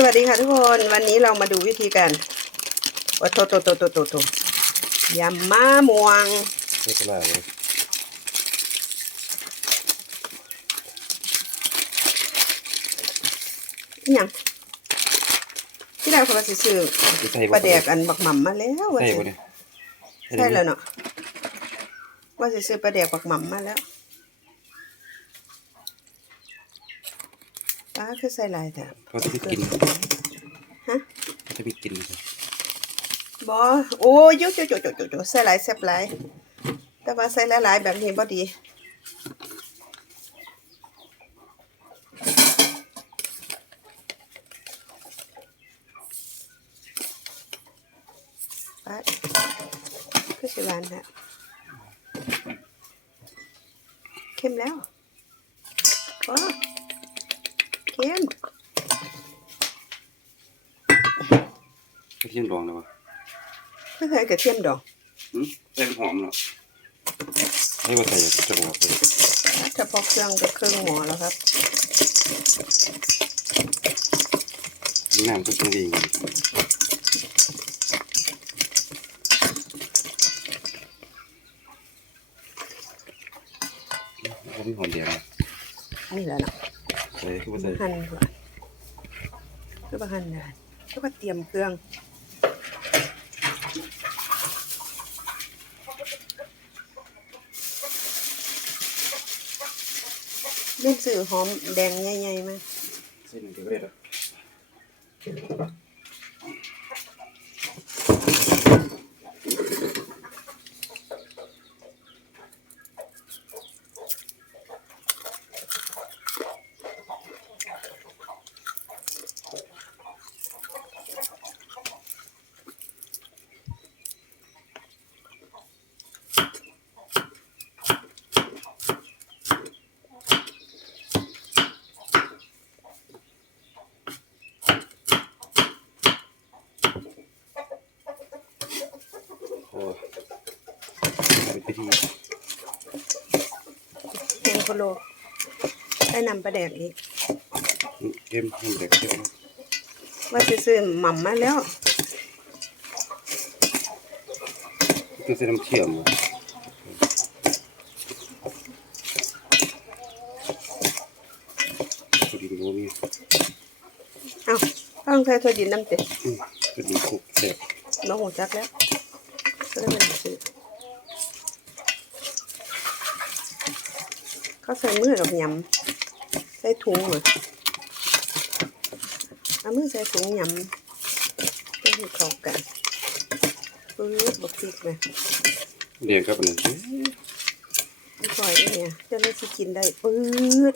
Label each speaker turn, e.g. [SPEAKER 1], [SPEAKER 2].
[SPEAKER 1] สวัสดีค่ะทุกคนวันนี้เรามาดูวิธีการวัตโตโตโตโตโตโตยำม้าม่วง
[SPEAKER 2] ไม่เป็นไรเลย
[SPEAKER 1] อหยังที่เราเขาว่าสิซื้อ
[SPEAKER 2] ใส่
[SPEAKER 1] ปลาแดกอันบักหม่ำมาแล้วว่า
[SPEAKER 2] ใส่
[SPEAKER 1] สิ
[SPEAKER 2] บ่เนี่ย
[SPEAKER 1] ใช่แล้วเนาะว่าสิซื้อปลาแดกบักหม่ำมาแล้ว ป้าคือใส่หลายแต่
[SPEAKER 2] เขาจะไปกิน
[SPEAKER 1] ฮะ
[SPEAKER 2] เขาจะไปกิน
[SPEAKER 1] บอโอ้ยจุจุจุจุจุจุใส่หลายแซ่บหลายแต่ว่าใส่หลายๆแบบนี้บ่ดีป้าคือสิหวานฮะเข้มแล้วพอ เข้ม
[SPEAKER 2] กระเทียมดองนะวะ
[SPEAKER 1] ไม่เคยกระเทียมดอก
[SPEAKER 2] อืมใส่หอมเนาะให้ว่าใส่จะบอกเลย
[SPEAKER 1] เฉพาะเครื่องก็เครื่องหมอแล้วครับ
[SPEAKER 2] น้ำก็ต้องดีเขาไม่หอมเดียวนะ
[SPEAKER 1] นี่แหละเนาะ
[SPEAKER 2] ใส่คือว่าใส่
[SPEAKER 1] หั่นก่อนก็มาหั่นได้ก็มาเตรียมเครื่องเล่นสื่อหอมแดงใหญ่ๆมา
[SPEAKER 2] ใส่หนึ่งเดียวก็ได้แล้วโอ้ เป็นพิธี
[SPEAKER 1] เพียงโคโลได้นำปลาแดกอีก
[SPEAKER 2] เค็มหอมเด็กเค็ม
[SPEAKER 1] ว่าจะซื้อหม่ำมาแล้ว
[SPEAKER 2] คือใส่น้ำเชื่อมสุดดีโมมี
[SPEAKER 1] เอ้าต้องใส่ถั่วดินน้ำเตะ
[SPEAKER 2] อืมสุดดีคุกเสร็จ
[SPEAKER 1] น้องหูจักแล้ว ก็ได้เป็นซื้อเขาใส่มือดอกยำใส่ถุงเหรอเอามือใส่ถุงยำเพื่อให้เข้ากันปื๊ดบกพริก
[SPEAKER 2] เรียนกับอันนั้น
[SPEAKER 1] ไม่ปล่อยเนี่ยจะได้สิกินได้ปื๊ด